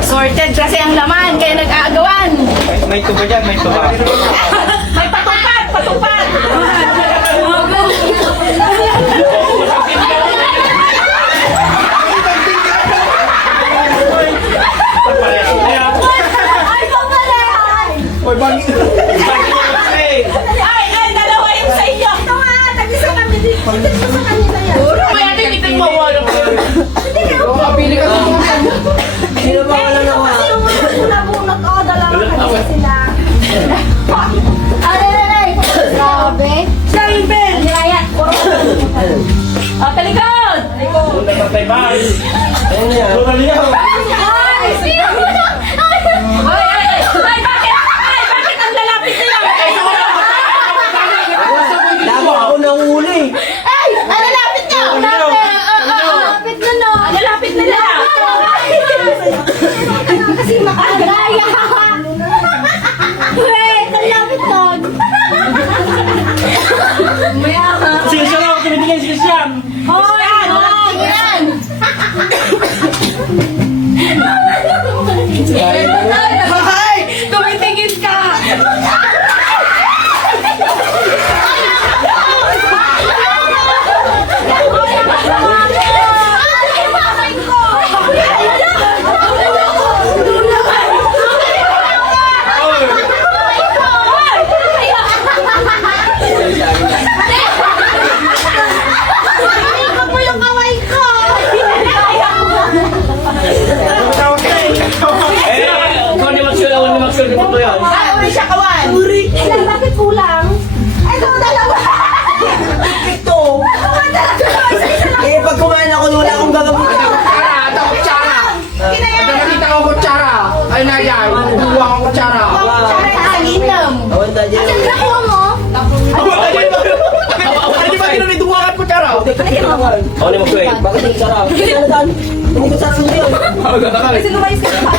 Sorted kasi ang laman, kaya nag-aagawan. May tuba dyan, may tuba. May patupad, patupad. Ay, pamalahan! Oy, bang... Ay, dalawa yung sa inyo. Ito nga, tag-isa kami dito. Ito sa kanila yan. May ating itig mawala po. Hindi ka ako. Pili ka sa mga. Sino ba wala na Kasi yung mga bunot-bunot, dalawa kanila sila. Ay, grabe. Salve! Nilaya. Talikod! Punta sa Tayban. Ayun niya. Ay, sino? Ay, bakit? Ay, bakit ang lalapit nila? Labo ako nahuli. Ay, ang lalapit niya! Lalapit na, no? Ang lalapit nila! Kasi makagaya! Wait, ang lapit nun! Maya ka! Sige siya lang, tinibigay sige siya. Hoy! Yan! Hoy! Tumitingin ka! Kung di mag-sure dito yan. Bakit kulang? Ay, ito dalawa! Ito. Eh, pag kumain ako, wala akong gagabutin. Nakita ko kutsara. Ay na yan, buwa ko kutsara. Awan tayo dyan. Nakuha mo? Ay, di ba ginanituwa ka kutsara? Ako ni mag-sure. Bakit ang sarap? Ano daan? Tumigil sa akin yun. Kasi lumayos ka pa.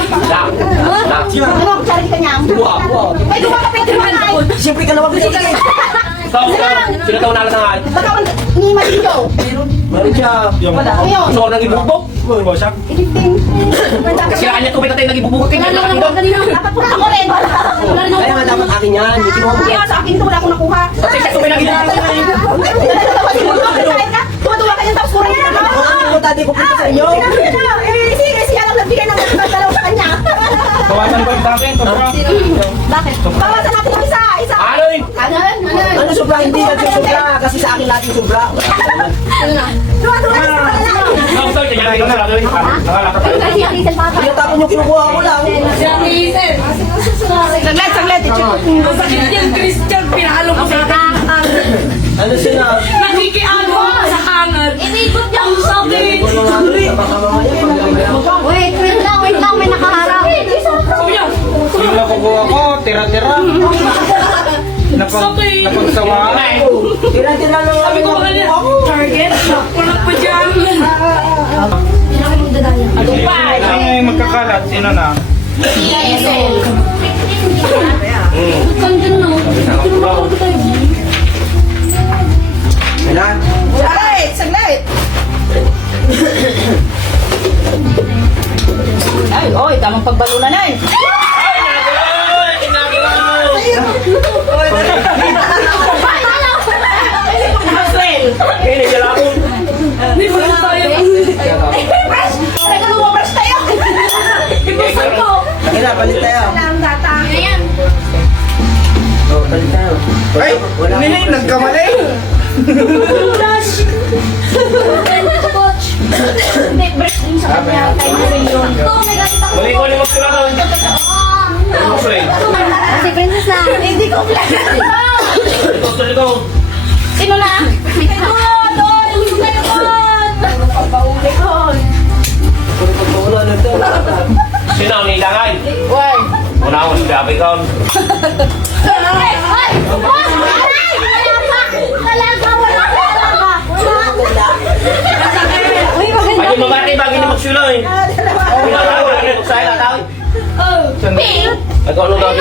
Ano ang charity ka niya? May dumapapit yung mga ay. Siyempre ka naman kasi. Sino taon na lang Baka ni Malinjo. Meron siya. Ngayon. Gusto ko nang ibubog. Ba siya? Editing. Kasi kanya ko may tatay nang ibubog. Kaya lang ako. Dapat pula ako rin. Wala rin Kaya nga dapat akin yan. Hindi kinuha mo. Kaya sa akin ito wala akong nakuha. Kasi siya tumay nang ibubog. Tuwa ka niyan tapos kurang yan. Ano dati ko punta sa inyo? Sige, siya lang nagbigay ng dalawa sa kanya. Bawasan ko sa akin. Bakit? Bawasan natin yung isa. Isa. Ano yun? Ano sobra? Hindi ka sobra. Kasi sa akin lahat yung sobra. Tuwa sa kanila. Ang sorry, kanya lang ako. Nakalakot tayo. Pinatapon yung kinukuha ko lang. Saglit. Masakit yung Christian, pinahalo ko sa akin. Ano siya na? Nakikiano ako sa hangar. Inikot niya. Ang sakit. Wait lang, may nakaharap. Kuya, Yung nakukuha ko, tira-tira. sakit. Napagsawa. Tira-tira lang Sabi lang ko yung ba kanina, kinukuha ko. target, kulang pa dyan. Sino yung magkakalat? Sino na? Kailan? Saglit. Ay, oy, tamang pagbalunan na eh. Kaya nila ako. Hindi mo lang tayo. Fresh! Teka, lumabras tayo. Ibusay ko. Kailan? Palit tayo. Ang data. Ayan. Oh, palit tayo. Ay, nini, nagkamali. Flash! Coach! Hindi, break din sa kanya. Tayo na rin yun. Ito, may gamit ako. Mali ko ni Magsula doon. Si Princess na. Hindi ko flash. Tuloy ko. Sino na? Doon! Meron! Papauli ko. Puro ano to? Sino ang nilangay? Why? Una ako si Gabi ko. Ay! Ay! Talaga! Wala talaga! Uy, maganda. Ay, mabati bagay ni Magsula eh. Pinatawag, pinatawag, pinatawag. Pink! Ito ano Gabi?